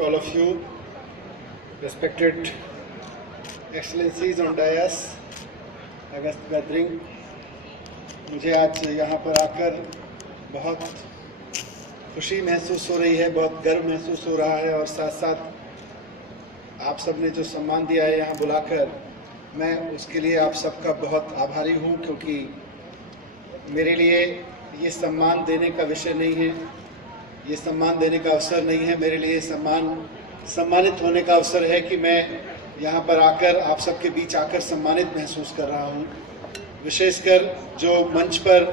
to all of you, respected excellencies on dais, August gathering. मुझे आज यहाँ पर आकर बहुत खुशी महसूस हो रही है, बहुत गर्व महसूस हो रहा है और साथ साथ आप सब ने जो सम्मान दिया है यहाँ बुलाकर, मैं उसके लिए आप सबका बहुत आभारी हूँ, क्योंकि मेरे लिए ये सम्मान देने का विषय नहीं है, ये सम्मान देने का अवसर नहीं है। मेरे लिए सम्मानित होने का अवसर है कि मैं यहाँ पर आकर आप सबके बीच आकर सम्मानित महसूस कर रहा हूँ। विशेषकर जो मंच पर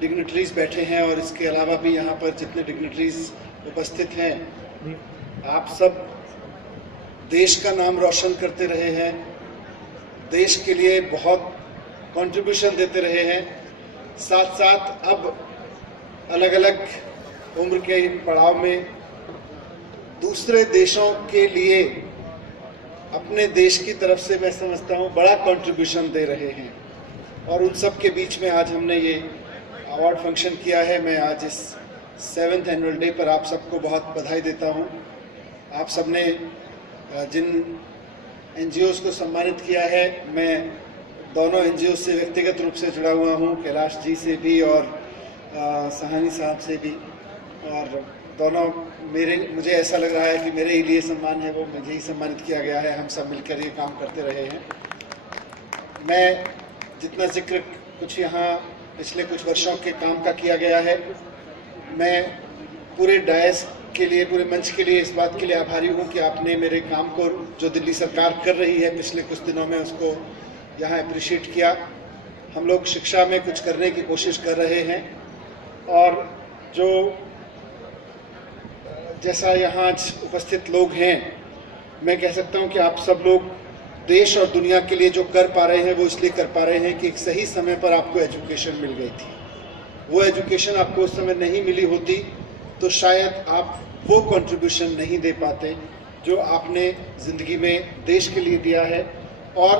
डिग्निटरीज बैठे हैं और इसके अलावा भी यहाँ पर जितने डिग्निटरीज उपस्थित हैं, आप सब देश का नाम रोशन करते रहे हैं, देश के लिए बहुत कंट्रीब्यूशन देते रहे हैं। साथ साथ अब अलग अलग उम्र के पड़ाव में दूसरे देशों के लिए अपने देश की तरफ से मैं समझता हूँ बड़ा कंट्रीब्यूशन दे रहे हैं। और उन सब के बीच में आज हमने ये अवार्ड फंक्शन किया है। मैं आज इस 7th एनुअल डे पर आप सबको बहुत बधाई देता हूँ। आप सब ने जिन NGOs को सम्मानित किया है, मैं दोनों NGOs से व्यक्तिगत रूप से जुड़ा हुआ हूँ, कैलाश जी से भी और सहानी साहब से भी, और दोनों मुझे ऐसा लग रहा है कि मेरे ही लिए सम्मान है, वो मुझे ही सम्मानित किया गया है। हम सब मिलकर ये काम करते रहे हैं। मैं जितना जिक्र कुछ यहाँ पिछले कुछ वर्षों के काम का किया गया है, मैं पूरे डायस के लिए, पूरे मंच के लिए इस बात के लिए आभारी हूँ कि आपने मेरे काम को, जो दिल्ली सरकार कर रही है पिछले कुछ दिनों में, उसको यहाँ अप्रिशिएट किया। हम लोग शिक्षा में कुछ करने की कोशिश कर रहे हैं और जो जैसा यहाँ आज उपस्थित लोग हैं, मैं कह सकता हूँ कि आप सब लोग देश और दुनिया के लिए जो कर पा रहे हैं वो इसलिए कर पा रहे हैं कि एक सही समय पर आपको एजुकेशन मिल गई थी। वो एजुकेशन आपको उस समय नहीं मिली होती तो शायद आप वो कंट्रीब्यूशन नहीं दे पाते जो आपने ज़िंदगी में देश के लिए दिया है और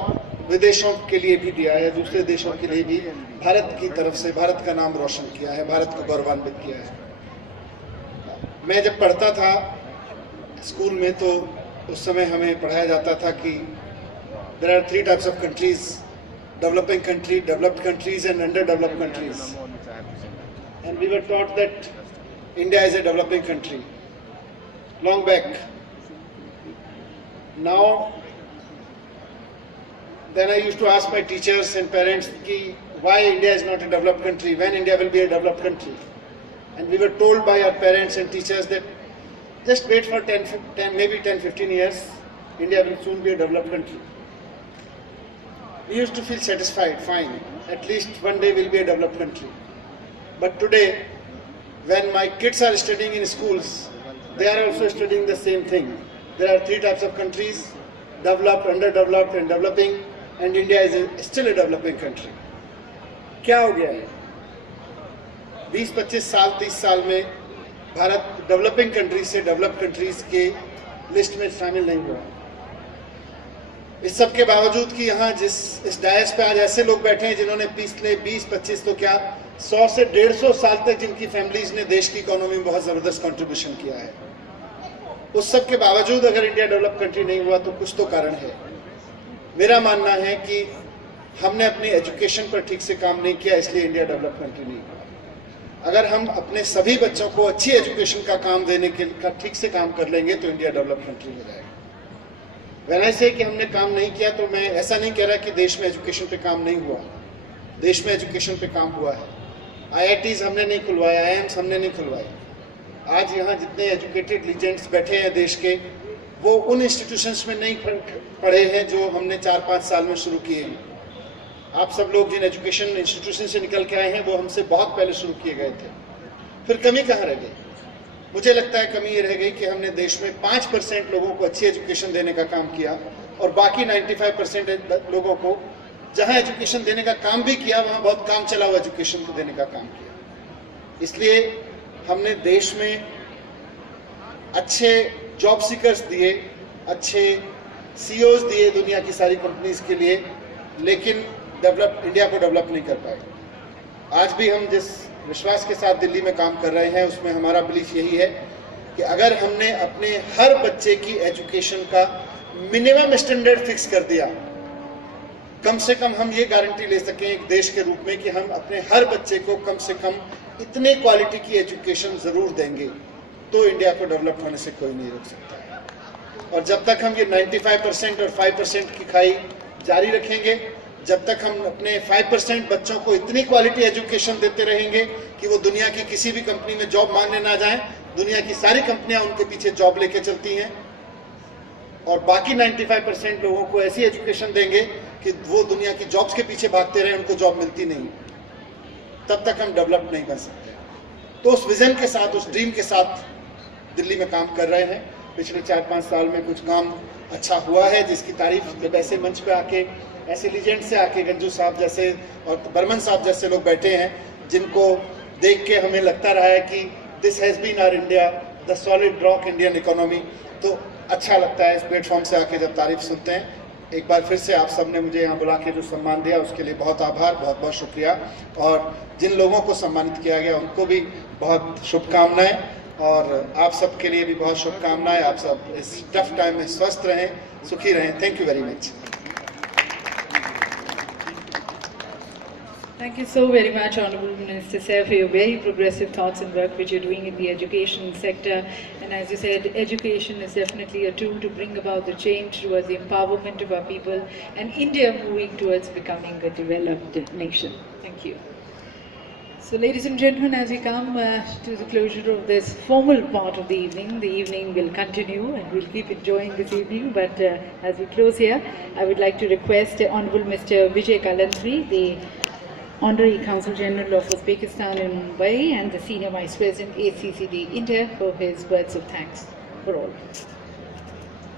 विदेशों के लिए भी दिया है, दूसरे देशों के लिए भी भारत की तरफ से भारत का नाम रोशन किया है, भारत को गौरवान्वित किया है। मैं जब पढ़ता था स्कूल में तो उस समय हमें पढ़ाया जाता था कि there are 3 types of countries: developing country, developed countries and underdeveloped countries. And we were taught that India is a developing country long back. Now, then I used to ask my teachers and parents why India is not a developed country, when India will be a developed country. And we were told by our parents and teachers that just wait for maybe 10-15 years, India will soon be a developed country. We used to feel satisfied, fine, at least one day we'll be a developed country. But today, when my kids are studying in schools, they are also studying the same thing. There are 3 types of countries: developed, underdeveloped and developing, and India is still a developing country. क्या हो गया है? 20-25 साल, 30 साल में Bharat developing countries से developed countries के list में शामिल नहीं हुआ। इस सब के बावजूद कि यहाँ इस डायस पे आज ऐसे लोग बैठे हैं जिन्होंने पिछले 20-25 तो क्या 100 से 150 साल तक जिनकी फैमिलीज ने देश की इकोनॉमी में बहुत ज़बरदस्त कंट्रीब्यूशन किया है, उस सब के बावजूद अगर इंडिया डेवलप कंट्री नहीं हुआ तो कुछ तो कारण है। मेरा मानना है कि हमने अपनी एजुकेशन पर ठीक से काम नहीं किया, इसलिए इंडिया डेवलप कंट्री नहीं हुआ। अगर हम अपने सभी बच्चों को अच्छी एजुकेशन का काम देने का ठीक से काम कर लेंगे तो इंडिया डेवलप कंट्री हो जाएगा। वैन आई से कि हमने काम नहीं किया तो मैं ऐसा नहीं कह रहा कि देश में एजुकेशन पे काम नहीं हुआ। देश में एजुकेशन पे काम हुआ है। IITs हमने नहीं खुलवाया, IIMs हमने नहीं खुलवाए। आज यहाँ जितने एजुकेटेड लीजेंड्स बैठे हैं देश के, वो उन इंस्टीट्यूशंस में नहीं पढ़े हैं जो हमने 4-5 साल में शुरू किए हैं। आप सब लोग जिन एजुकेशन इंस्टीट्यूशन से निकल के आए हैं वो हमसे बहुत पहले शुरू किए गए थे। फिर कमी कहाँ रह गई? मुझे लगता है कमी ये रह गई कि हमने देश में 5% लोगों को अच्छी एजुकेशन देने का काम किया और बाकी 95% लोगों को जहाँ एजुकेशन देने का काम भी किया वहाँ बहुत काम चला हुआ एजुकेशन को देने का काम किया। इसलिए हमने देश में अच्छे जॉब सीकर्स दिए, अच्छे CEOs दिए दुनिया की सारी कंपनीज के लिए, लेकिन इंडिया को डेवलप नहीं कर पाए। आज भी हम जिस विश्वास के साथ दिल्ली में काम कर रहे हैं उसमें हमारा बिलीफ यही है कि अगर हमने अपने हर बच्चे की एजुकेशन का मिनिमम स्टैंडर्ड फिक्स कर दिया, कम से कम हम ये गारंटी ले सकें एक देश के रूप में कि हम अपने हर बच्चे को कम से कम इतने क्वालिटी की एजुकेशन ज़रूर देंगे, तो इंडिया को डेवलप होने से कोई नहीं रोक सकता। और जब तक हम ये 95% और 5% की खाई जारी रखेंगे, जब तक हम अपने 5% बच्चों को इतनी क्वालिटी एजुकेशन देते रहेंगे कि वो दुनिया की किसी भी कंपनी में जॉब मांगने ना जाएं, दुनिया की सारी कंपनियां उनके पीछे जॉब लेके चलती हैं, और बाकी 95% लोगों को ऐसी एजुकेशन देंगे कि वो दुनिया की जॉब्स के पीछे भागते रहे, उनको जॉब मिलती नहीं, तब तक हम डेवलप नहीं कर सकते। तो उस विजन के साथ, उस ड्रीम के साथ दिल्ली में काम कर रहे हैं। पिछले 4-5 साल में कुछ काम अच्छा हुआ है, जिसकी तारीफ जब ऐसे मंच पे आके, ऐसे लीजेंड से आके, गंजू साहब जैसे और बर्मन साहब जैसे लोग बैठे हैं, जिनको देख के हमें लगता रहा है कि this has been our India, the solid rock Indian economy, तो अच्छा लगता है इस प्लेटफॉर्म से आके जब तारीफ सुनते हैं। एक बार फिर से आप सबने मुझे यहाँ बुला के जो सम्मान दिया उसके लिए बहुत आभार, बहुत बहुत शुक्रिया। और जिन लोगों को सम्मानित किया गया उनको भी बहुत शुभकामनाएं, और आप सब के लिए भी बहुत शुभकामनाएं। आप सब इस टफ टाइम में स्वस्थ रहें, सुखी रहें। Thank you very much. Thank you so very much, Honourable Minister Sir, for your very progressive thoughts and work which you're doing in the education sector. And as you said, education is definitely a tool to bring about the change towards the empowerment of our people and India moving towards becoming a developed nation. Thank you. So, ladies and gentlemen, as we come to the closure of this formal part of the evening will continue and we'll keep enjoying this evening. But as we close here, I would like to request Honourable Mr. Vijay Kalantri, the Honorary Consul General of Uzbekistan in Mumbai and the Senior Vice President ACCD India, for his words of thanks for all.